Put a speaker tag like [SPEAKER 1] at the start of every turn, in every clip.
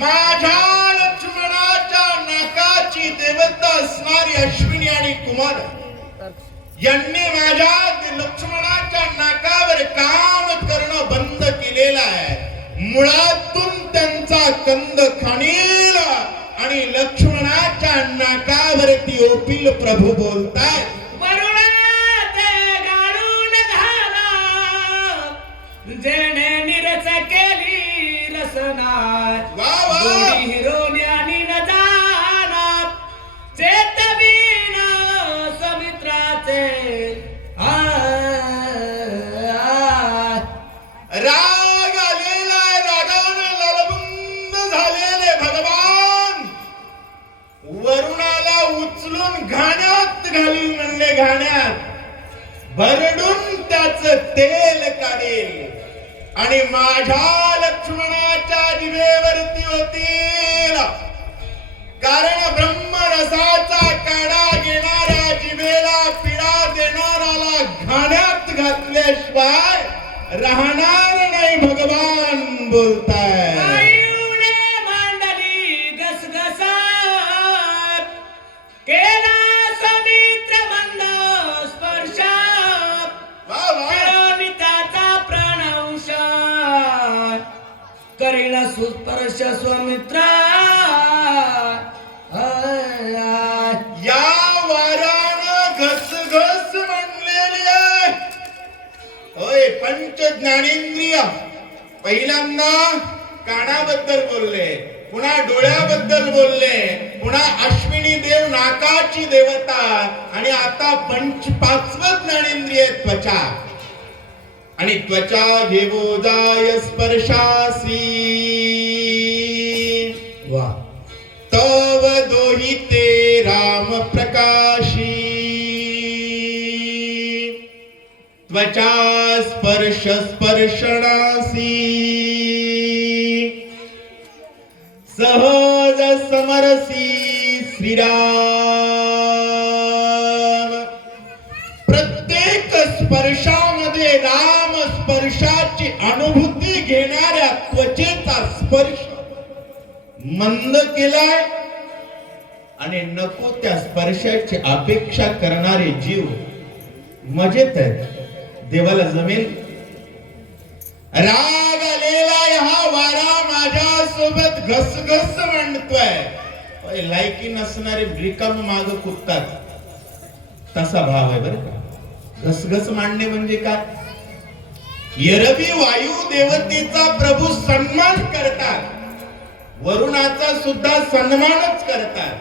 [SPEAKER 1] माझ्या लक्ष्मणाच्या नाकाची देवता असणारी अश्विनी आणि कुमार यांनी माझ्या लक्ष्मणाच्या नाकावर काम करणं बंद केलेलं आहे. मुळातून त्यांचा कंद खाणील आणि लक्ष्मणाच्या नाकावरती ओपील प्रभू बोलताय घाण्यात भरडून त्याच तेल काढेल. आणि माझ्या लक्ष्मणाच्या जिभेवरती होतील. कारण ब्रह्मरसाचा काढा घेणाऱ्या जिभेला पिडा देणाराला घाण्यात घातल्याशिवाय राहणार नाही भगवान बोलताय.
[SPEAKER 2] मांडली गसगसात केला परश स्वमित्रा
[SPEAKER 1] या वारानं घसघस म्हणलेली आहे. होय पंच ज्ञानेंद्रिय पहिल्यांदा कानाबद्दल बोलले पुन्हा डोळ्याबद्दल बोलले पुन्हा अश्विनी देव नाकाची देवता आणि आता पंच पाचवं ज्ञानेंद्रिय त्वचा. आणि त्वचा घेवो जाय
[SPEAKER 2] स्पर्शासी.
[SPEAKER 1] तव दोहिते राम प्रकाशी त्वचा स्पर्श स्पर्शणासी। सहज समरसी श्रीराम। प्रत्येक स्पर्शामध्ये राम स्पर्शाची अनुभूती घेणाऱ्या त्वचेचा स्पर्श मंद केलाय आणि नको त्या स्पर्शाची अपेक्षा करणारे जीव मजेत आहेत. देवाला जमेल? राग आलेला हा वारा माझ्या सोबत घसघस म्हणतोय लायकी नसणारे रिकाम माग कुदतात तसा भाव आहे बरं का? घसघस मांडणे म्हणजे काय? एरवी वायू देवतेचा प्रभू सन्मान करतात. वरुणाचा सुद्धा सन्मानच करतात.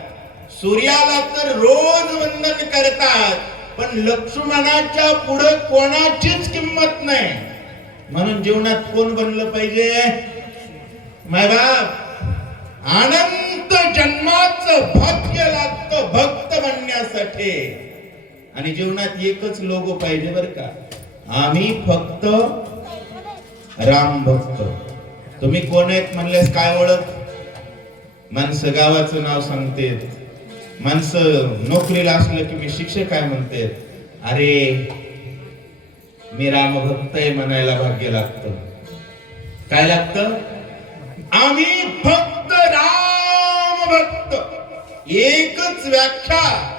[SPEAKER 1] सूर्याला तर रोज वंदन करतात. पण लक्ष्मणाच्या पुढे कोणाचीच किंमत नाही. म्हणून जीवनात कोण बनलं पाहिजे? माय बाप अनंत जन्माचं भाग्य लागतं भक्त बनण्यासाठी. आणि जीवनात एकच लोगो पाहिजे बर का? आम्ही फक्त राम भक्त. तुम्ही कोण आहेत म्हणल्यास काय ओळख? माणसं गावाचं नाव सांगतेत. माणसं नोकरीला असलं की मी शिक्षक काय म्हणते. अरे मी रामभक्त आहे म्हणायला भाग्य लागतं. काय लागतं? आम्ही फक्त राम भक्त एकच व्याख्या.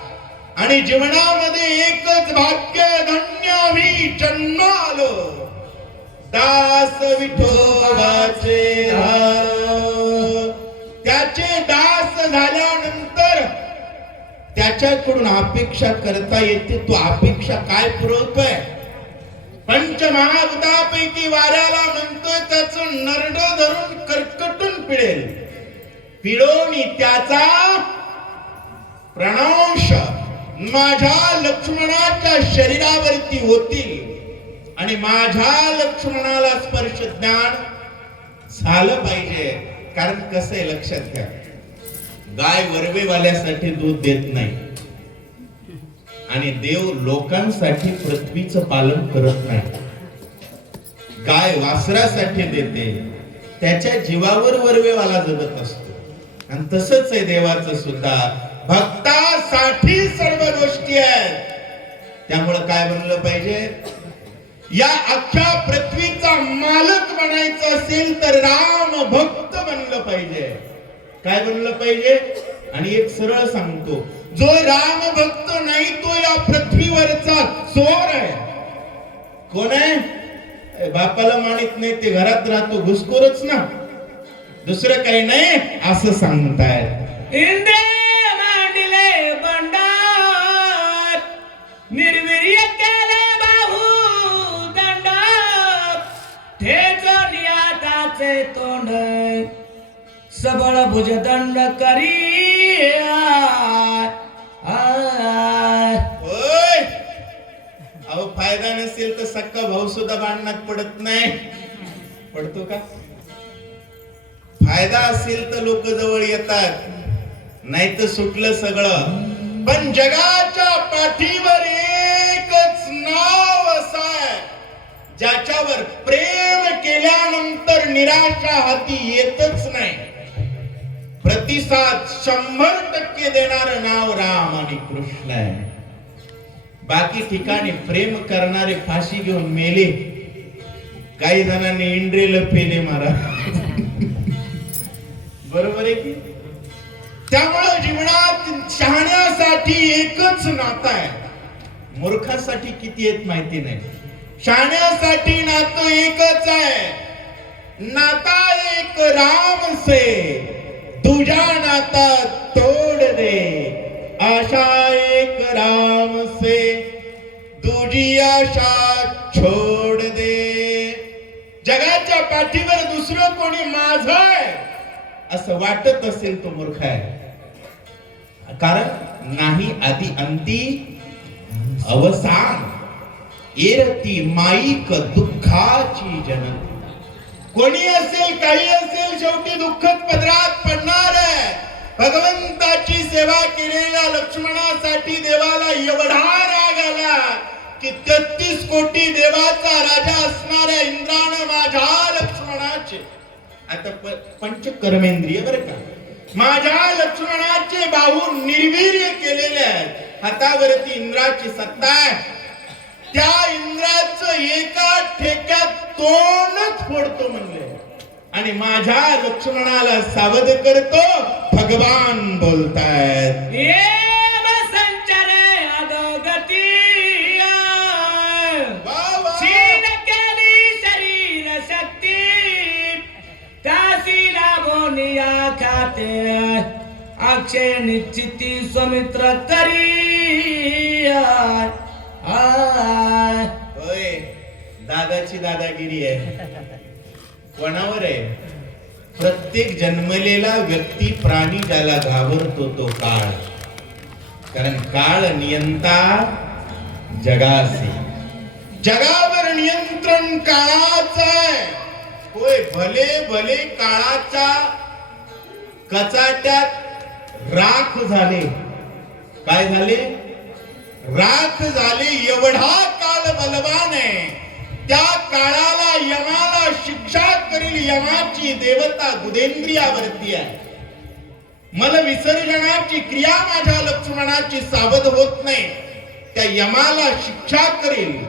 [SPEAKER 1] आणि जीवनामध्ये एकच भाग्य धन्य आम्ही जन्म आलो दास विठोबाचे हार त्याचे दास झाल्यानंतर त्याच्याकडून अपेक्षा करता येते तो अपेक्षा काय पुरवतोय? पंचमहाभूतापैकी वाऱ्याला म्हणतोय त्याच नरड धरून करकटून पिळेल. पिळवणी त्याचा प्रणांश. माझ्या लक्ष्मणाच्या शरीरावरती होतील. आणि माझ्या लक्ष्मणाला स्पर्श ज्ञान झालं पाहिजे. कारण कसं आहे लक्षात घ्या. गाय वरवेवाल्यासाठी दूध देत नाही. आणि देव लोकांसाठी पृथ्वीचं पालन करत नाही. गाय वासरासाठी देते. त्याच्या जीवावर वरवेवाला जगत असतो. आणि तसंच आहे देवाचं सुद्धा. भक्तासाठी सर्व गोष्टी आहेत. त्यामुळं काय बनलं पाहिजे? या अख्ख्या पृथ्वीचा मालक बनायचं असेल तर राम भक्त बनलं पाहिजे. काय बनलं पाहिजे? आणि एक सरळ सांगतो जो राम भक्त नाही तो या पृथ्वीवरचा चोर आहे. कोण आहे? बापाला मानित नाही ते घरात राहतो घुसखोरच ना. दुसरं काही नाही असं सांगतायत.
[SPEAKER 2] इंद्र मांडले बंडार तोंड सबळ भुजदंड करी
[SPEAKER 1] अहो फायदा नसेल तर सक्का भाऊ सुद्धा भांडणात पडत नाही. पडतो का? फायदा असेल तर लोक जवळ येतात. नाही तर सुटलं सगळं. पण जगाच्या पाठीवर एकच नाव असा ज्याच्यावर प्रेम केल्यानंतर निराशा हाती येतच नाही. प्रतिसाद शंभर टक्के देणार नाव राम आणि कृष्ण आहे. बाकी ठिकाणी प्रेम करणारे फाशी घेऊन मेले. काही जणांनी इंड्रेल फेले मारा. बरोबर आहे की? त्यामुळे जीवनात शहाण्यासाठी एकच नातं आहे. मूर्खासाठी किती येत माहिती नाही. शाण्यासाठी नातं एकच आहे. नाता एक राम से. तुझ्या नाता तोड दे. आशा एक राम से. तुझी आशा छोड दे. जगाच्या पाठीवर दुसरं कोणी माझ आहे? असं वाटत असेल तो मूर्ख आहे. कारण नाही आधी अंती अवसान. एरती माईक दुःखाची जनती कोणी असेल काही असेल शेवटी दुःखद पदरात पडणार आहे. भगवंताची सेवा केलेल्या लक्ष्मणासाठी देवाला एवढा राग आला की तेहतीस कोटी देवाचा राजा असणाऱ्या इंद्रानं माझ्या लक्ष्मणाचे. आता प- पंचकर्मेंद्रिय बर का. माझ्या लक्ष्मणाचे बाहू निर्वीर्य केलेले आहेत. हातावरती इंद्राची सत्ता आहे. त्या इंद्राचं एका ठेक्यात तोंडच फोडतो म्हणले. आणि माझ्या लक्ष्मणाला सावध करतो भगवान बोलतायत.
[SPEAKER 2] खाते. अक्षय निश्चिती स्वमित्र करी
[SPEAKER 1] होय. दादाची दादागिरी आहे. कोणावर आहे? प्रत्येक जन्मलेला व्यक्ती प्राणी ज्याला घाबरतो तो काळ. कारण काळ नियंता जगाचे. जगावर नियंत्रण काळाचा आहे. होय भले भले काळाच्या कचाट्यात राख झाले. काय झाले? राख झाली एवढा काल बलवान. आहे त्या काळाला यमाला शिक्षा करील यमाची देवता गुदेंद्रियावरती आहे. मल विसर्जनाची क्रिया माझ्या लक्ष्मणाची सावध होत नाही. त्या यमाला शिक्षा करेल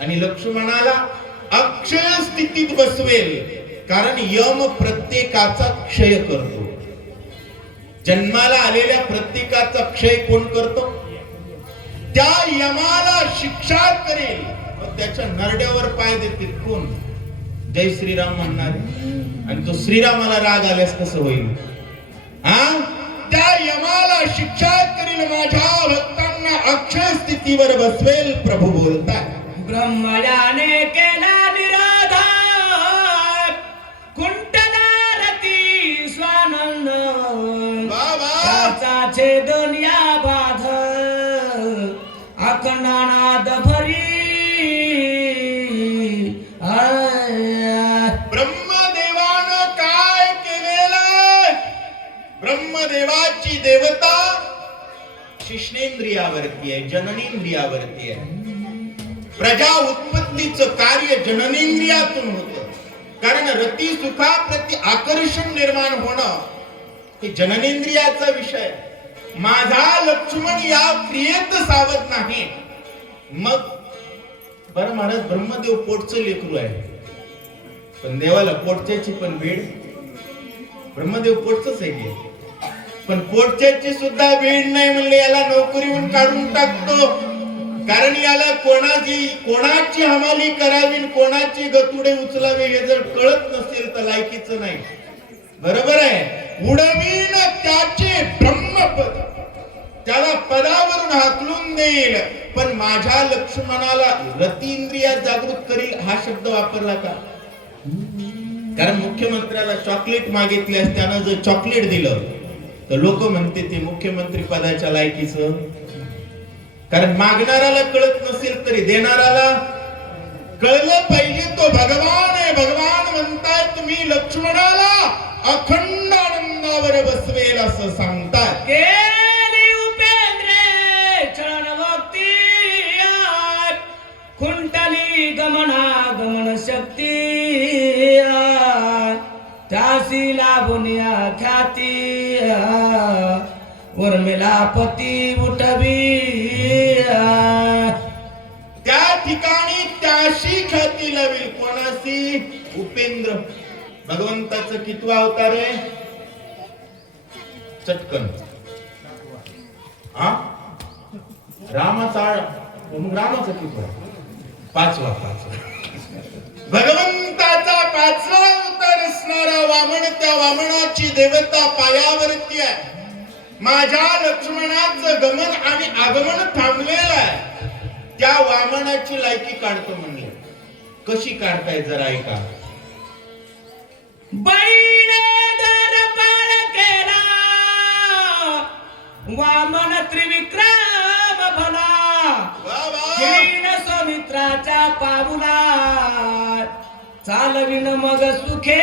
[SPEAKER 1] आणि लक्ष्मणाला अक्षय स्थितीत बसवेल. कारण यम प्रत्येकाचा क्षय करतो. जन्माला आलेल्या प्रत्येकाचा क्षय कोण करतो? त्या यमाला शिक्षा करेल. त्याच्या नरड्यावर पाय देतील. कोण? जय श्रीराम म्हणणारे. आणि तो श्रीरामाला राग आल्यास कसं होईल? हा? त्या यमाला शिक्षा करील माझ्या भक्तांना अक्षय स्थितीवर बसवेल प्रभू बोलताय.
[SPEAKER 2] ब्रह्मयाने केला निराधार. कुंटला रती स्वानंद.
[SPEAKER 1] बाबा!
[SPEAKER 2] त्याचा प्राणाद भरी.
[SPEAKER 1] काय केलेलं? ब्रह्मदेवाची देवता शिष्णेंद्रियावरती आहे जननेंद्रियावरती आहे. प्रजा उत्पत्तीचं कार्य जननेंद्रियातून होत. कारण रती सुखाप्रती आकर्षण निर्माण होणं हे जननेंद्रियाचा विषय माझा लक्ष्मण या क्रियेत सावध नाही. मग बरं महाराज ब्रह्मदेव पोटचं लेकरू आहे. पण देवाला पोटच्याची पण वेळ. ब्रह्मदेव पोटच आहे की? पण पोटच्याची सुद्धा वेळ नाही म्हणले याला नोकरीहून काढून टाकतो. कारण याला कोणाची कोणाची हमाली करावी कोणाची गतुडे उचलावे हे जर कळत नसेल तर लायकीचं नाही. बरोबर आहे? उडवीन त्याचे ब्रह्मपद. त्याला पदावरून हाकलून देईल. पण माझ्या लक्ष्मणाला रतींद्रियात जागृत करील हा शब्द वापरला का? कारण मुख्यमंत्र्याला चॉकलेट मागितल्यास त्यानं जर चॉकलेट दिलं तर लोक म्हणते ते मुख्यमंत्री पदाच्या लायकीच. कारण मागणाऱ्याला कळत नसेल तरी देणाऱ्याला कळलं पाहिजे तो भगवान आहे. भगवान म्हणताय तुम्ही लक्ष्मणाला अखंड आनंदावर बसवेल असं सांगतात
[SPEAKER 2] त्यासी लाभुनिया ख्याती उर्मिला पती उठवी
[SPEAKER 1] त्या ठिकाणी त्याशी ख्याती लावेल कोणाशी? उपेंद्र. भगवंताच कितवा अवतार आहे? चटकन. हा? रामाचा मग रामाचा कितवा पाचवा पाचवा. भगवंताचा पाचवा अवतार असणारा वामन त्या वामनाची देवता पायावरती आहे. माझ्या लक्ष्मणाचं गमन आणि आगमन थांबलेलं आहे. त्या वामनाची लायकी काढतो म्हणले. कशी काढताय जरा ऐका.
[SPEAKER 2] वामन त्रिविक्रम भला. सौमित्राच्या पाऊला चालविन मग सुखे.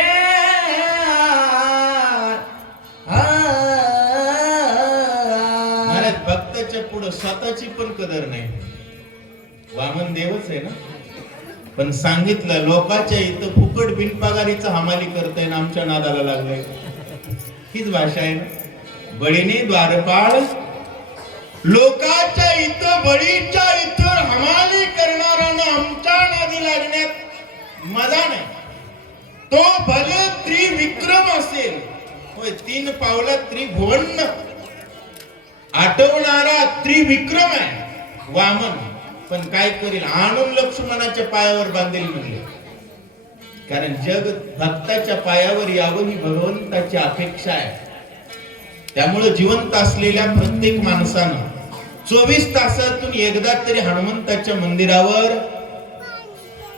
[SPEAKER 1] महाराज भक्ताच्या पुढे स्वतःची पण कदर नाही. वामन देवच आहे ना? पण सांगितलं लोकांच्या इथं फुकट बिनपगारीचं हमाली करताय ना आमच्या नादाला लागलंय. हीच भाषा आहे ना? बळीने द्वारपाळ लोकाच्या इथं बळीच्या इथं हमाली करणाऱ्यांना आमच्या नादी लागण्यात मजा नाही. तो भले त्रिविक्रम असेल होय तीन पावला त्रिभुवन. आठवणारा त्रिविक्रम आहे वामन. पण काय करेल? आणून लक्ष्मणाच्या पायावर बांधेल म्हणले. कारण जग भक्ताच्या पायावर यावं ही भगवंताची अपेक्षा आहे. त्यामुळे जिवंत असलेल्या प्रत्येक माणसानं चोवीस तासातून एकदा तरी हनुमंताच्या मंदिरावर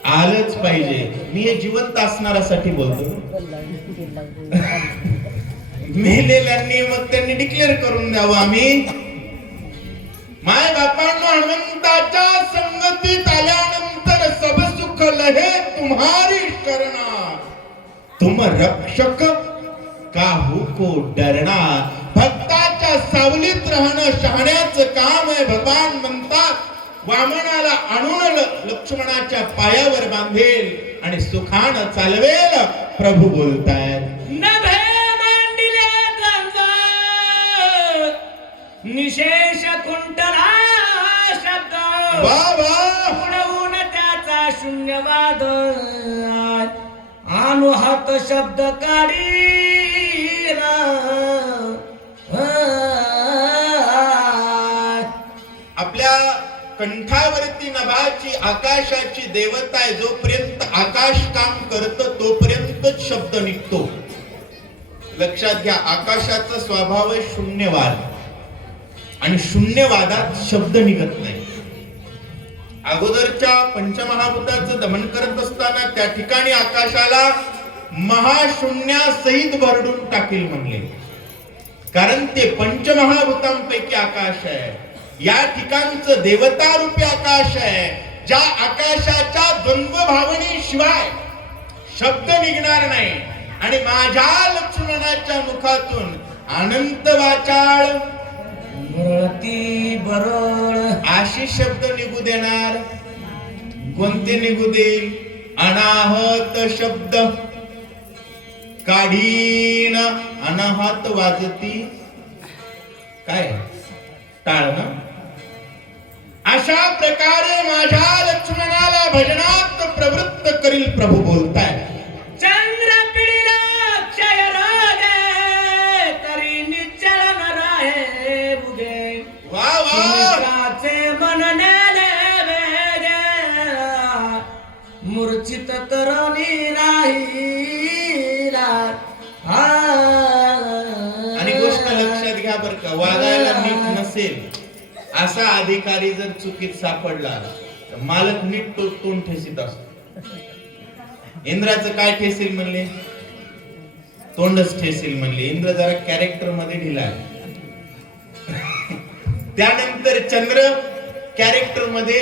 [SPEAKER 1] आलंच पाहिजे. मी हे जिवंत असणाऱ्यासाठी बोलतो. मेलेल्यांनी मग त्यांनी डिक्लेअर करून द्यावं आम्ही. माय बापांनो हनुमंताच्या संगतीत आल्यानंतर सब सुख लहे तुम्हारी शरणा तुम रक्षक काहू को डरना भक्ताच्या सावलीत राहणं शहाण्याचं काम आहे. भगवान म्हणतात वामनाला आणून लक्ष्मणाच्या पायावर बांधेल आणि सुखानं चालवेल प्रभू बोलतायत.
[SPEAKER 2] निशेष कुंटला शब्द. उडवून त्याचा शून्यवाद. आणू हात शब्द काढी
[SPEAKER 1] कंठावरती नभाची आकाशाची देवता आहे जोपर्यंत आकाश काम करत तोपर्यंतच शब्द निघतो. लक्षात घ्या आकाशाचा स्वभाव आहे शून्यवाद. आणि शून्यवादात शब्द निघत नाही. अगोदरच्या पंचमहाभूताचं दमन करत असताना त्या ठिकाणी आकाशाला महाशून्यासहित भरडून टाकील म्हणले. कारण ते पंचमहाभूतांपैकी आकाश आहे. या ठिकाणचं देवता रूपी आकाश आहे ज्या आकाशाच्या द्वंद्व भावनी शिवाय शब्द निघणार नाही. आणि माझ्या लक्ष्मणाच्या मुखातून अनंत वाचाळ
[SPEAKER 2] बरळ.
[SPEAKER 1] अशी शब्द निघू देणार. कोणते निघू देईल? अनाहत शब्द. काढीन अनाहत वाजती. काय? टाळ ना? अशा प्रकारे माझ्या लक्ष्मणाला भजनात प्रवृत्त करील प्रभू बोलताय.
[SPEAKER 2] चंद्र पिढीला वा वाचे आणि गोष्ट लक्षात घ्या बर का वागायला नीट
[SPEAKER 1] नसेल. असा अधिकारी जर चुकीत सापडला तर मालक नीट तो तोंड ठेसीत असतो. इंद्राचं काय ठेसील म्हणले? तोंडच ठेसील म्हणले. इंद्र जरा कॅरेक्टरमध्ये ढिला त्यानंतर चंद्र कॅरेक्टरमध्ये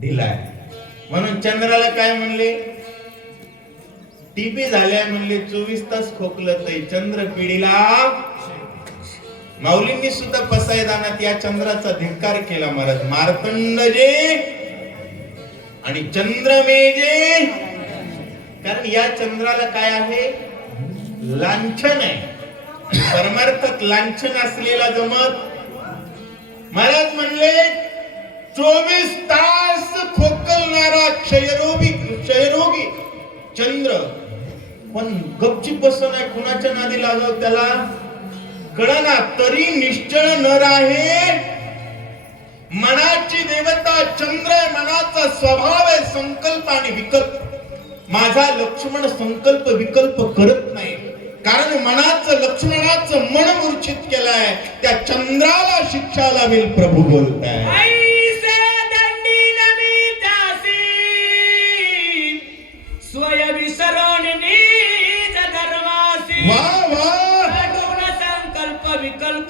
[SPEAKER 1] ढिला म्हणून चंद्राला काय म्हणले? टीपी झाल्या म्हणले चोवीस तास खोकलत चंद्र पिढीला माऊलींनी सुद्धा पसायदानात या चंद्राचा धिक्कार केला महाराज. मार्तंड जे आणि चंद्रमेजे. कारण या चंद्राला काय आहे? लांछन आहे. परमार्थात लांछन असलेला जमत. महाराज म्हणले चोवीस तास खोकलणारा क्षयरोगी क्षयरोगी चंद्र. पण गपचिप बस नाही कुणाच्या नादी लागाव त्याला? कळना तरी निश्चळ नर आहे मनाची देवता चंद्र मनाचा स्वभाव आहे संकल्प आणि विकल्प. माझा लक्ष्मण संकल्प विकल्प करत नाही. कारण मनाचं लक्ष्मणाचं मन मूर्छित केलंय. त्या चंद्राला शिक्षा लावेल प्रभू बोलताय.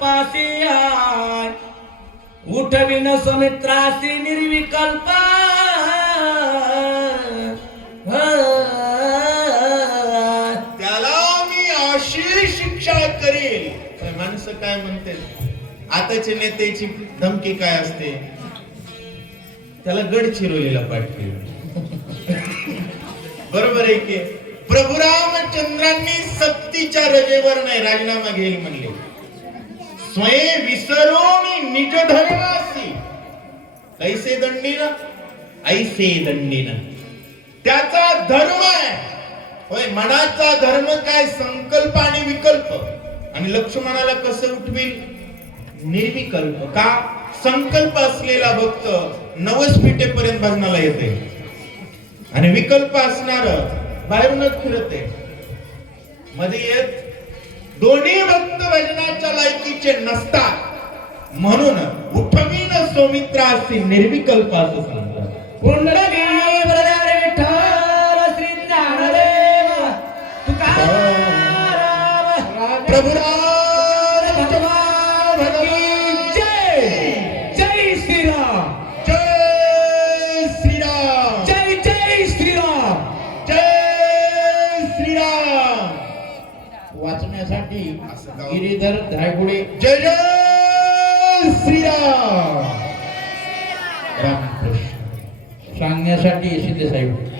[SPEAKER 2] पासी आय. उठविन सुमित्रासी निर्विकल्प.
[SPEAKER 1] त्याला मी अशी शिक्षा करील पण माणसं काय म्हणते? आताच्या नेत्याची धमकी काय असते? त्याला गड चिरवलेला पाठवेल बरोबर आहे की? प्रभू रामचंद्रांनी सक्तीच्या रजेवर नाही राजीनामा घेईल म्हणले. स्वयं विसरोमी निज धर्मासी कैसे दंडीन ऐसे दंडीन त्याचा धर्म आहे. होय मनाचा धर्म काय? संकल्प आणि विकल्प. आणि लक्ष्मणाला कसं उठविल? निर्विकल्प का? संकल्प असलेला भक्त नवस पिठेपर्यंत भजनाला येते. आणि विकल्प असणार बाहेरूनच फिरते मध्ये येत दोन्ही भक्त भजनाच्या लायकीचे नसतात. म्हणून उठवीन सौमित्रासी निर्विकल्प असं सांगतात.
[SPEAKER 2] पुंडली
[SPEAKER 1] गाव.
[SPEAKER 3] गिरीधर धायगुडे
[SPEAKER 1] जय जय श्रीराम.
[SPEAKER 3] रामकृष्ण. सांगण्यासाठी शिंदे साहेब.